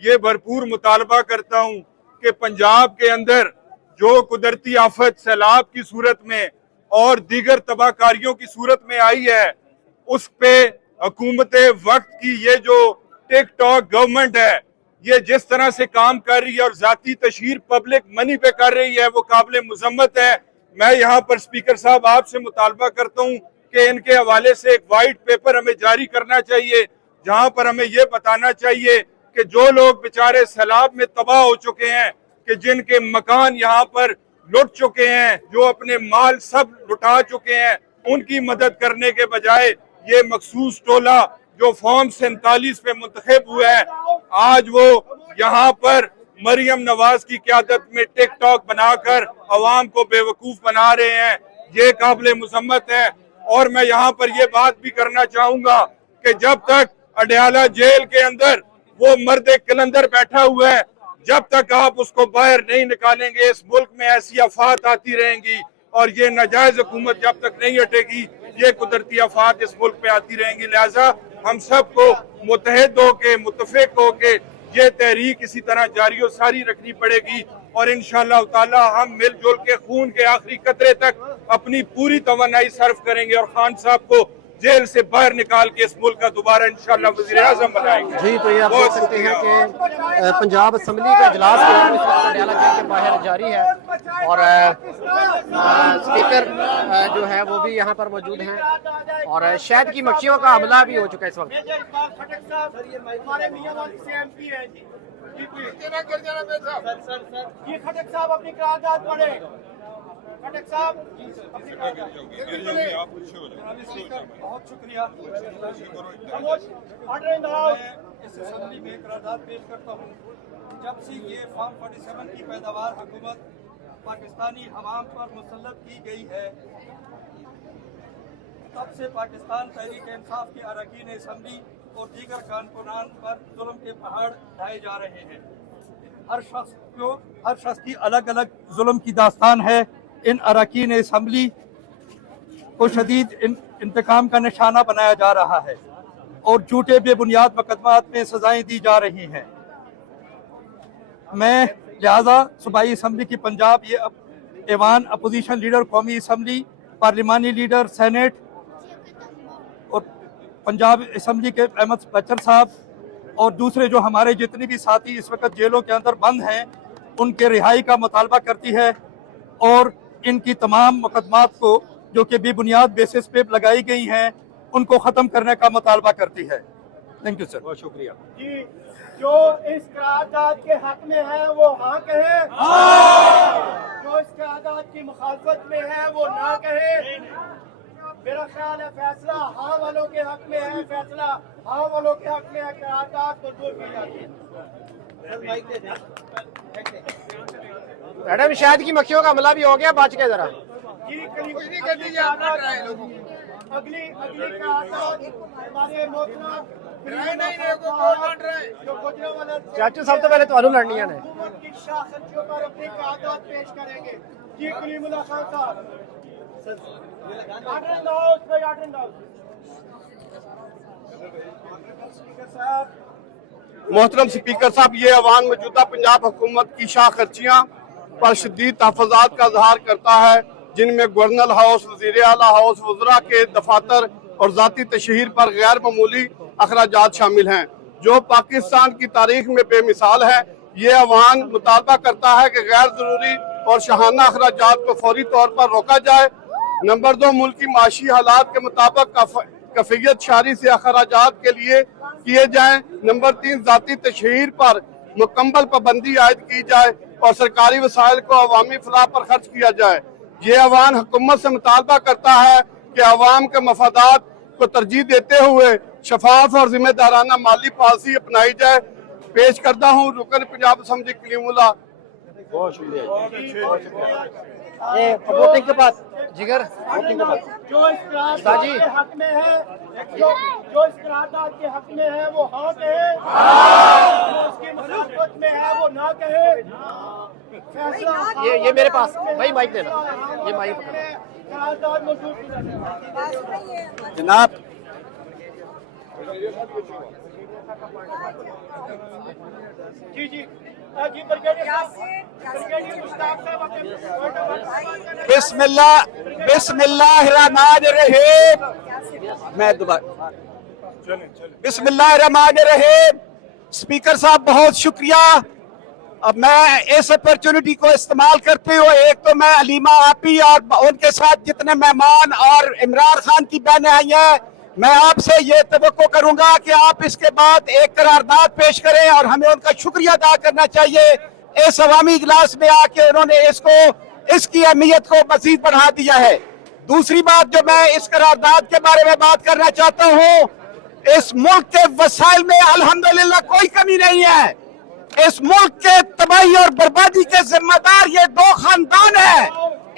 ये भरपूर मुतालबा करता हूँ कि पंजाब के अंदर जो कुदरती आफत सैलाब की सूरत में और दीगर तबाहकारियों की सूरत में आई है, उस पे हुकूमत वक्त की ये जो टिकटॉक गवर्नमेंट है, ये जिस तरह से काम कर रही है और जाती तशहीर पब्लिक मनी पे कर रही है, वो काबिल मुजम्मत है। मैं यहाँ पर स्पीकर साहब आपसे मुतालबा करता हूँ कि इनके हवाले से एक वाइट पेपर हमें जारी करना चाहिए, जहाँ पर हमें ये बताना चाहिए कि जो लोग बेचारे सैलाब में तबाह हो चुके हैं, कि जिनके मकान यहाँ पर लुट चुके हैं, जो अपने माल सब लुटा चुके हैं, उनकी मदद करने के बजाय ये मखसूस टोला जो फॉर्म 47 पे मुंतखब हुआ है, आज वो यहाँ पर मरियम नवाज की क़यादत में टिकटॉक बनाकर अवाम को बेवकूफ बना रहे हैं। ये काबिल मुजम्मत है। और मैं यहाँ पर ये बात भी करना चाहूंगा कि जब तक अडयाला जेल के अंदर वो मर्द कलंदर बैठा हुआ है, जब तक आप उसको बाहर नहीं निकालेंगे, इस मुल्क में ऐसी आफात आती रहेंगी और ये नाजायज हुकूमत जब तक नहीं हटेगी, ये कुदरती आफात इस मुल्क पे आती रहेंगी। लिहाजा हम सबको मुत्तहिद होके, मुत्तफिक होके ये तहरीक इसी तरह जारी और सारी रखनी पड़ेगी और इंशाअल्लाह ताला हम मिलजुल के खून के आखिरी कतरे तक अपनी पूरी तवन्नाई सर्व करेंगे और खान साहब को जेल से बाहर निकाल के इस मुल्क का दोबारा इंशाअल्लाह वज़ीर आज़म बनाएंगे। जी, तो ये आप देख सकते हैं कि पंजाब असम्बली का इजलास इस वक्त अडयाला जेल के बाहर जारी है और स्पीकर जो है वो भी यहाँ पर मौजूद हैं और शहद की मक्खियों का हमला भी हो चुका है इस वक्त। खटक साहब अपनी करारदाद पढ़े। खटक साहब बहुत शुक्रिया। इस असेंबली में करारदाद पेश करता हूँ। जब से ये फॉर्म 47 की पैदावार हुकूमत पाकिस्तानी अवाम पर मुसल्लत की गई है, तब से पाकिस्तान तहरीक इंसाफ के अरकान असेंबली और दीगर कारकुनान पर जुल्म के पहाड़ ढाए जा रहे हैं। हर शख्स की अलग अलग जुल्म की दास्तान है। इन अरकान असेंबली को शदीद इंतकाम का निशाना बनाया जा रहा है और झूठे बेबुनियाद मुकदमात में सजाएं दी जा रही हैं। मैं लिहाजा सूबाई असम्बली की पंजाब ये ऐवान, अपोजिशन लीडर, कौमी असम्बली, पार्लिमानी लीडर, सेनेट और पंजाब असम्बली के अहमद बचर साहब और दूसरे जो हमारे जितने भी साथी इस वक्त जेलों के अंदर बंद हैं, उनके रिहाई का मुतालबा करती है और इनकी तमाम मुकदमात को जो कि बेबुनियाद बेसिस पे लगाई गई हैं, उनको ख़त्म करने का मुतालबा करती है। थैंक यू सर, बहुत शुक्रिया। जी, जो इस करारदाद के हक में है वो हाँ कहे, जो इस करारदाद की मुखालफत में है वो ना कहे। मेरा ख्याल है फैसला हाँ वालों के हक में है, फैसला हाँ वालों के हक में है, करारदाद को दूर की जाती है। मैडम, शहद की मक्खियों का हमला भी हो गया, बच के जरा। अगली करारदाद हमारे मोहतरम चाचू सब तो पहले ਤੁਹਾਨੂੰ ਲੜਨੀਆਂ ਨੇ। हुकूमत की शाखियों पर अपनी करारदाद पेश करेंगे। जी कलीमुल्लाह खान साहब, मोहतरम स्पीकर साहब, ये अवान मौजूदा पंजाब हुकूमत की शाह खर्चियाँ पर शदीद तहफ़्फ़ुज़ात का इज़हार करता है, जिनमें गवर्नर हाउस, वज़ीर आला हाउस, वज़रा के दफातर और ज़ाती तशहीर पर गैर मामूली अखराजात शामिल हैं, जो पाकिस्तान की तारीख में बेमिसाल है। ये अवान मुतालबा करता है कि गैर ज़रूरी और शाहाना अखराजात को फौरी तौर पर रोका जाए। नंबर 2, मुल्क की माशी हालात के मुताबिक कफ़ीयत शारी से अखराजात के लिए किए जाएँ। नंबर 3, ज़ाती तशहीर पर मुकम्मल पाबंदी आयद की जाए और सरकारी वसाइल को अवामी फलाह पर खर्च किया जाए। ये अवान हुकूमत से मुतालबा करता है कि अवाम के मफादात को तरजीह देते हुए शफाफ और जिम्मेदाराना माली पॉलिसी अपनाई जाए। पेश करता हूँ रुकन पंजाब असम्बली कलीमुल्लाह। बहुत शुक्रिया। ये वोटिंग के पास जिगर जो इस करारदाद के हक में है, जो इस करारदाद के हक में है वो हाँ कहे, जो उसकी मुखालफत में है वो ना कहे। फैसला ये मेरे पास भाई माइक देना, ये माइक करारदाद मौजूद की जाती है। जनाब, जी जी जी ब्रिगेडियर मुश्ताक साहब अपने बिस्मिल्लाहिर्रहमानिर्रहीम। मैं दोबारा बिस्मिल्लाहिर्रहमानिर्रहीम। स्पीकर साहब बहुत शुक्रिया। अब मैं इस अपॉर्चुनिटी को इस्तेमाल करते हुए, एक तो मैं अलीमा आपी और उनके साथ जितने मेहमान और इमरान खान की बहनें आई हैं, मैं आपसे ये तवक्को करूंगा कि आप इसके बाद एक करारदाद पेश करें और हमें उनका शुक्रिया अदा करना चाहिए। इस अवामी इजलास में आके उन्होंने इसकी अहमियत को मजीद बढ़ा दिया है। दूसरी बात जो मैं इस करारदाद के बारे में बात करना चाहता हूं, इस मुल्क के वसाइल में अल्हम्दुलिल्लाह कोई कमी नहीं है। इस मुल्क के तबाही और बर्बादी के जिम्मेदार ये दो खानदान है।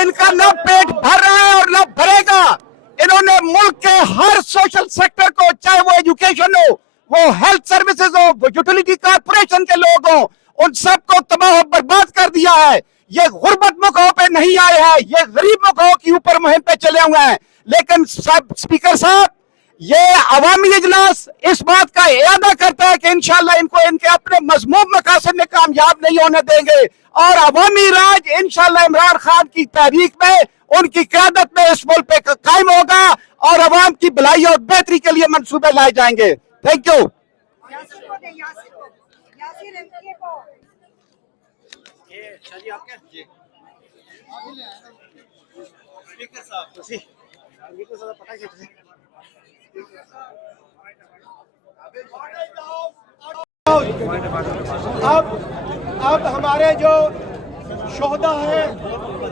इनका न पेट भर रहा है और न भरेगा। इन्होंने मुल्क के हर सोशल सेक्टर को, चाहे वो एजुकेशन हो, वो हेल्थ सर्विसेज हो, वो यूटिलिटी कारपोरेशन के लोग हो, उन सबको तबाह और बर्बाद कर दिया है। ये गुर्बत मुकाओं पे नहीं आए हैं, ये गरीब मुकाओं के ऊपर मुहिम पे चले हुए हैं। लेकिन स्पीकर साहब, ये अवामी इजलास इस बात का इरादा करता है कि इंशाल्लाह इनको इनके अपने मजमूम मकासद में कामयाब नहीं होने देंगे और अवामी राज इंशाल्लाह इमरान खान की तहरीक में, उनकी क़यादत में इस मुल्क पे कायम होगा और अवाम की भलाई और बेहतरी के लिए मंसूबे लाए जाएंगे। Thank you. अब हमारे जो शोहदा हैं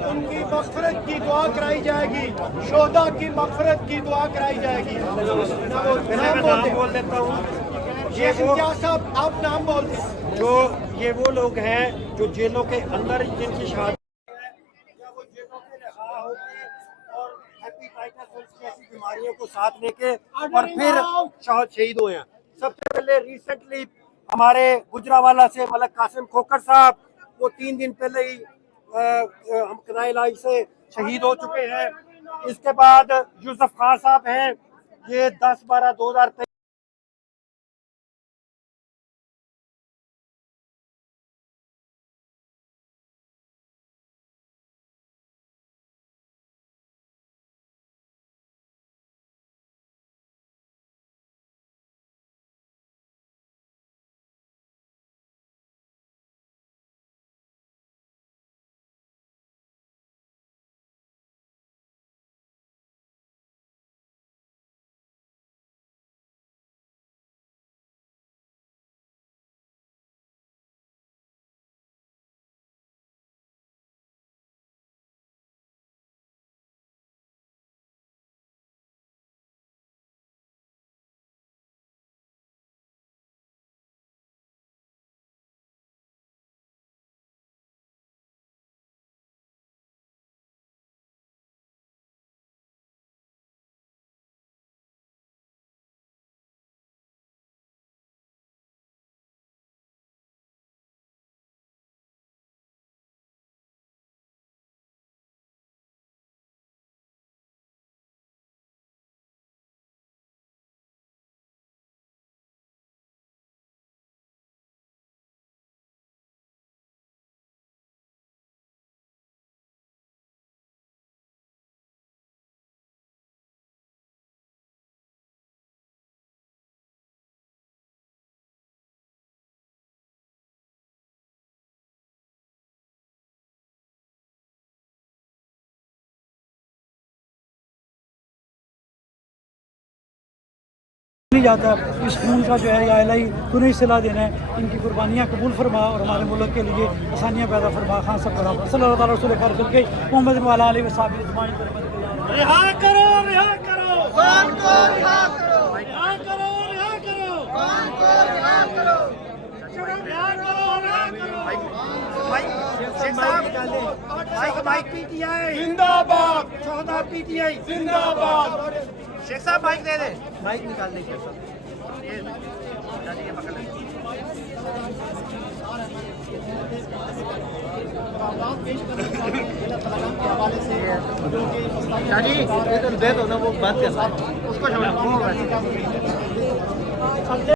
उनकी मग़फ़िरत की दुआ कराई जाएगी। शोहदा की मग़फ़िरत की दुआ कराई जाएगी। नाम बोल देता हूँ। शेख इम्तियाज़ साहब, आप नाम बोल दें। जो ये वो लोग हैं जो जेलों के अंदर जिनकी शहादत ऐसी बीमारियों को साथ लेके और फिर शहीद हुए हैं। सबसे पहले रिसेंटली हमारे गुजरावाला से मलक कासिम खोखर साहब, वो 3 दिन पहले ही हम कनाई इलाज से शहीद हो चुके हैं। इसके बाद यूसुफ खान साहब हैं, ये 10/12/2023नहीं जाता। इस खून का जो है या इलाही तूने सिला देना है। इनकी कुर्बानियाँ कबूल फरमा और हमारे मुल्क के लिए आसानियाँ पैदा फरमा। खान सब करा सल्लल्लाहु अलैहि वसल्लम के मोहम्मद वाला अलैहि वसल्लम रिहा करो, रिहा करो, कौन को रिहा करो, रिहा करो, रिहा करो, कौन को रिहा करो, रिहा करो, रिहा करो। माइक पीटीआई जिंदाबाद, 14 पीटीआई जिंदाबाद। शेख साहब माइक दे दे, माइक निकाल दे शेख साहब। जी दे दो ना, वो बात कर उसको छोड़ो। अगले